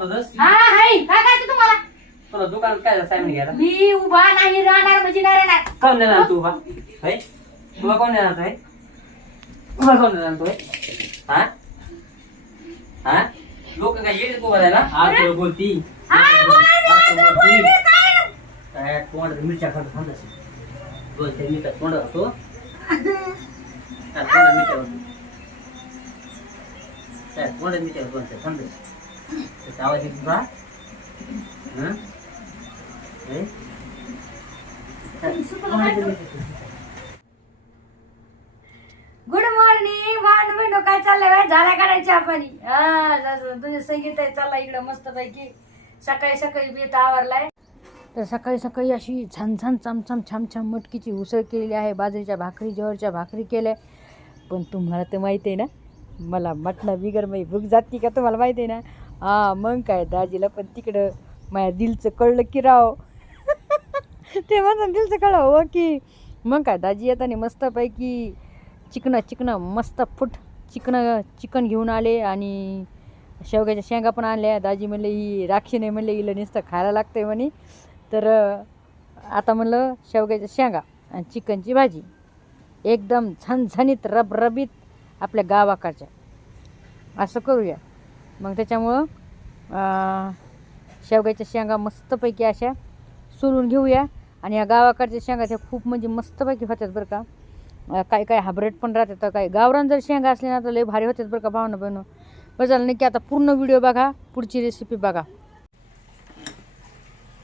होतंस? हा हाय. काय काय तुम्हाला? तुला दुकानात काय झालं सायमन घ्यायला? मी उभा नाही राहणार म्हणजे नाही राहणार कोण देणार तू उभा? होय? तुला कोण देणार होय? तुला कोण देणार तू? हा? हा? लोक काय येईल उभा राहायला? हा तुला बोलती. हा, बोला ना, काय? काय मिरच्या खात थांबतस बोलते मी तर तोंड असतो मिरच्या. काय तोंडात मिरच्या त्याचा आवाज येतो तुला गुड मॉर्निंग भांड बहिण काय चाललंय झाला काढायची आपण तुझं संगीत आहे चालला इकडं मस्त पैकी सकाळी सकाळी बेत आवरलाय. तर सकाळी सकाळी अशी छान छान चमचम छान छान मटकीची उसळ केलेली आहे बाजरीच्या भाकरी ज्वारीच्या भाकरी केल्या. पण तुम्हाला तर माहिती आहे ना मला मटणा बिगर मी भूक जाती का तुम्हाला माहिती आहे ना? हा मग काय दाजीला पण तिकडं माझ्या दिलचं कळलं की राव. ते माझं दिलचं कळावं हो की. मग काय दाजी येताना मस्तपैकी चिकना चिकना मस्त फुट चिकन चिकन घेऊन आले आणि शेवग्याच्या शेंगा पण आणल्या. दाजी म्हणले ही राखी नाही म्हणले हिला नुसतं खायला आहे म्हणे. तर आता म्हणलं शेवग्याच्या शेंगा आणि चिकनची भाजी. एकदम झणझणीत रबरबीत आपल्या गावाकडच्या. असं करूया. मग त्याच्यामुळं शेवग्याच्या शेंगा मस्तपैकी अशा सोलून घेऊया. आणि या गावाकडच्या शेंगा त्या खूप म्हणजे मस्तपैकी होतात बरं का. काय काय हायब्रिड पण राहतात तर काय गावरान जर शेंगा असले ना तर लय भारी होतात बरं का भावना बहिणं. बरं झालं नाही की आता पूर्ण व्हिडिओ बघा पुढची रेसिपी बघा.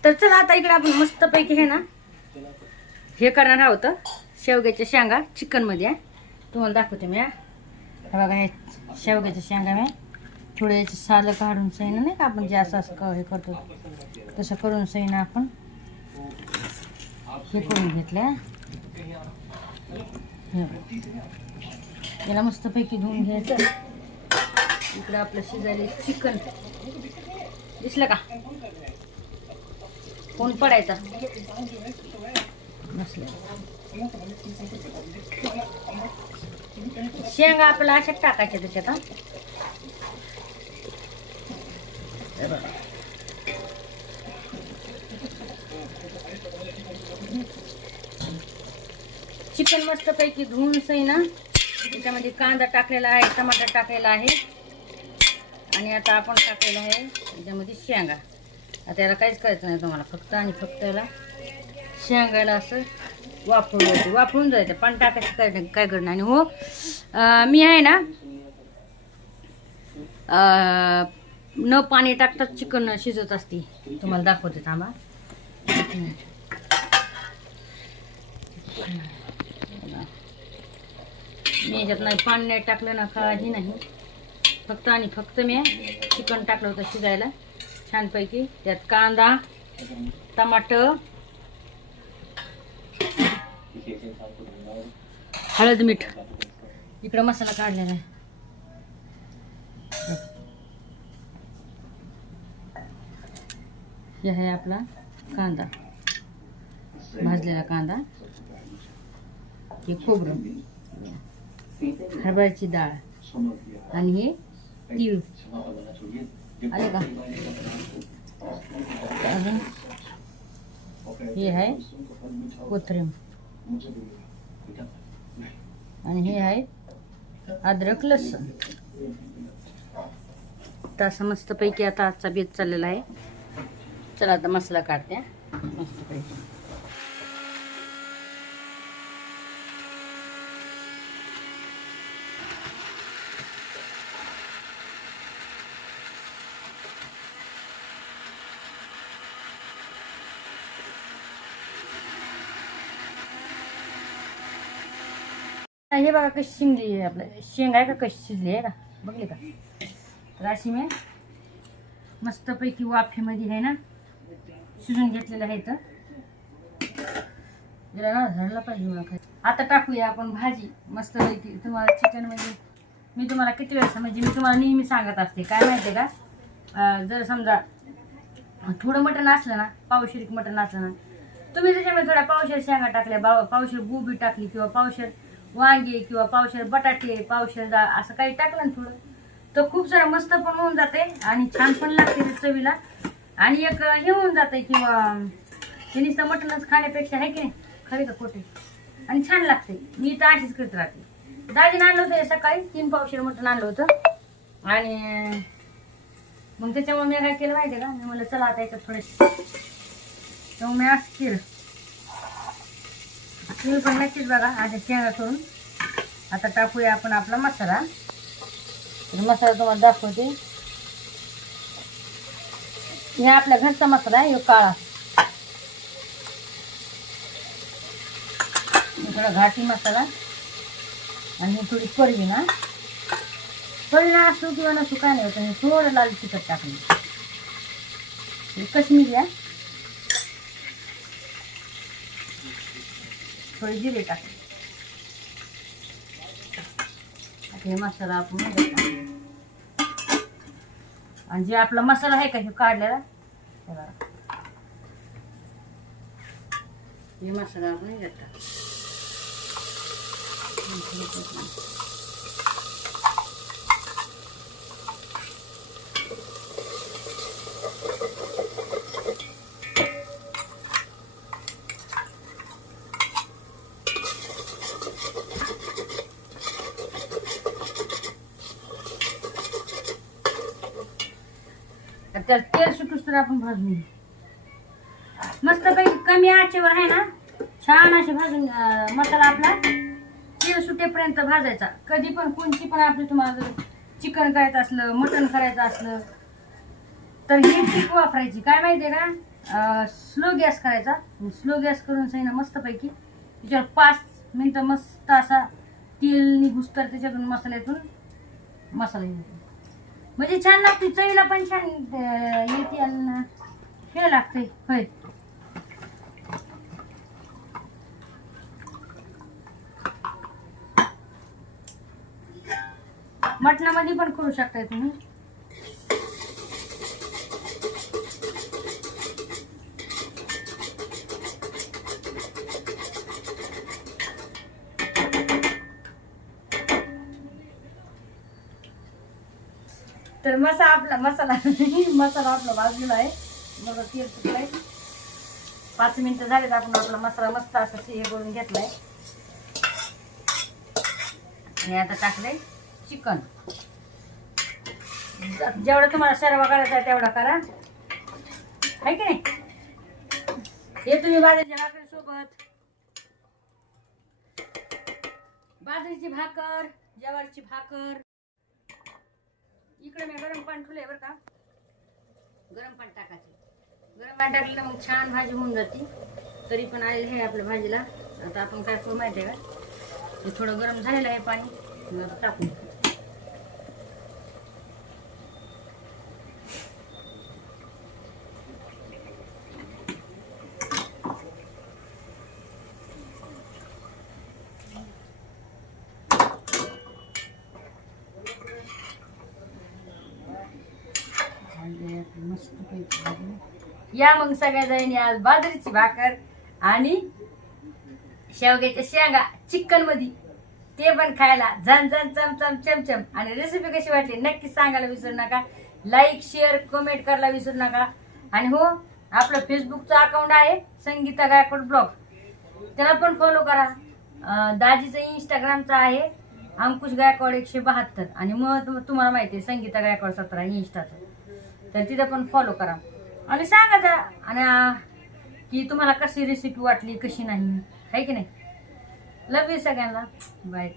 तर चला आता इकडे आपण मस्तपैकी हे ना हे करणार आहोत शेवग्याच्या शेंगा चिकनमध्ये. तुम्हाला दाखवते मी बघा हे शेवग्याच्या शेंगा मी. थोडे सालं काढून सैन नाही का आपण जे असं असं हे करतो तसं करून सैन आपण हे करून घेतलं हे याला मस्तपैकी धुवून घ्यायचं. इकडं आपलं शिजायले चिकन. दिसलं का? कोण पडायचा? शेंगा आपल्याला अशा टाकायच्या त्याच्यात हा. हे बघा. चिकन मस्तपैकी धुवून सही ना त्याच्यामध्ये कांदा टाकलेला आहे टमाटर टाकलेला आहे आणि आता आपण टाकलेलं आहे त्याच्यामध्ये शेंगा आता याला काहीच करायचं नाही तुम्हाला फक्त आणि फक्त याला शेंगाला असं वापरून जायचं वापरून जायचं पण टाकायचं काय नाही काय करणार आणि हो मी आहे ना न पाणी टाकताच चिकन शिजत असते. तुम्हाला दाखवते थांबा. मी याच्यात नाही पाणी नाही टाकलं ना काही नाही. फक्त आणि फक्त मी चिकन टाकलं होतं शिजायला. छानपैकी. त्यात कांदा टमाटर हळद मीठ. इकडं मसाला काढलेला आहे. हे आहे आपला कांदा. भाजलेला कांदा. हे खोबरं. हरभऱ्याची डाळ. आणि हे तीळ. आले का? अजून? हे आहे कोथरीम. आणि हे आहे अद्रक लसूण. तर मस्तपैकी आता आजचा बेत चाललेला आहे. चला आता मसाला काढते हा. मस्तपैकी हे बघा कशी शिंगली आहे आपलं शेंग आहे का कशी शिजली आहे का। बघले का तर अशी मी मस्तपैकी वाफेमध्ये आहे ना। शिजून घेतलेलं आहे तर याला ना पाहिजे मला खायचं. आता टाकूया आपण भाजी. मस्तपैकी तुम्हाला चिकन म्हणजे मी तुम्हाला किती वेळेस म्हणजे मी तुम्हाला नेहमी सांगत असते. काय माहिती आहे का जर समजा थोडं मटण असलं ना पावशेरीक मटण असलं ना तुम्ही त्याच्यामध्ये थोड्या पावशेर शेंगा टाकल्या बाव पावशेर गोबी टाकली किंवा पावशेर वांगे किंवा पावशेर बटाटे पावशेर डाळ असं काही टाकलं ना थोडं तर खूप सारं मस्त पण होऊन जाते आणि छान पण लागते चवीला. आणि एक हे होऊन जाते किंवा हे नुसतं मटणच खाण्यापेक्षा आहे की नाही? खरे का खोटे. आणि छान लागते मी तर अशीच करत राहते. दाजीने आणलं होतं सकाळी तीन पावशेर मटण आणलं होतं. आणि मग त्याच्यामुळे मी काय केलं माहिती का? मी म्हणलं चला आता याच्यात थोडे तेव्हा मी असं केलं. तुम्ही पण नक्कीच बघा आता शेंगा करून. आता टाकूया आपण आपला मसाला. तर मसाला तुम्हाला दाखवते. हे आपल्या घरचा मसाला आहे काळा. थोडा घाटी मसाला. आणि थोडी परवी ना. परवी ना असू किंवा नसू काय नाही होतं. थोडं लाल तिखट टाकलं कश्मीरी आहे. थोडी जिरे टाकले हे मसाला आपण आणि जे आपला मसाला आहे का हे काढलेला हे बघा. हे मसाला आपण ह्याच्यात त्याला तेल सुटूस तर आपण भाजून घेऊ. मस्त पैकी कमी आचेवर आहे ना छान असे भाजून मसाला आपला तेल सुटेपर्यंत भाजायचा. कधी पण कोणची पण आपली तुम्हाला चिकन करायचं असलं मटण करायचं असलं तर ही पीक वापरायची. काय माहितीये का? स्लो गॅस करायचा. स्लो गॅस करून सही ना मस्तपैकी त्याच्यावर पाच मिनटं मस्त असा तेल निघुस तर त्याच्यातून मसाल्यातून मसाला येतो म्हणजे छान लागते चवीला पण छान येते आणि हे लागते होय. मटणामध्ये पण करू शकताय तुम्ही? तर मसा आपला मसाला मसाला आपला भाजलेला आहे. मग तेल सुटलाय पाच मिनिटं झालेत आपण आपला मसाला मस्त असं हे करून घेतलाय. आणि आता टाकलंय चिकन. जेवढा तुम्हाला सर्व करायचा आहे तेवढा करा. आहे की नाही? हे तुम्ही बाजरीच्या भाकरी सोबत. बाजरीची भाकर ज्वारीची भाकर. इकडे मी गरम पाणी ठेवलंय बरं का. गरम पाणी टाकायचं. गरम पाणी टाकलं मग छान भाजी होऊन जाते. तरी पण आलेली आहे आपल्या भाजीला. आता आपण काय करू माहिती आहे का? हे थोडं गरम झालेलं आहे पाणी. मग टाकू. या मग सगळ्या आज बाजरीची भाकर आणि शेवग्याच्या शेंगा चिकनमध्ये ते पण खायला झन झन चम चम चमचम आणि रेसिपी कशी वाटली नक्की सांगायला विसरू नका. लाईक शेअर कमेंट करायला विसरू नका. आणि हो आपलं फेसबुकचं अकाउंट आहे संगीता गायकवाड ब्लॉग त्याला पण फॉलो करा. दाजीचं इंस्टाग्रामचं आहे. अंकुश गायकवाड एकशे बहात्तर. आणि मग तुम्हाला माहिती आहे संगीता गायकवाड सतरा इंस्टाचं तर तिथं पण फॉलो करा. आणि सांगा जा आणि की तुम्हाला कशी रेसिपी वाटली कशी नाही आहे की नाही? लव यू सगळ्यांना. बाय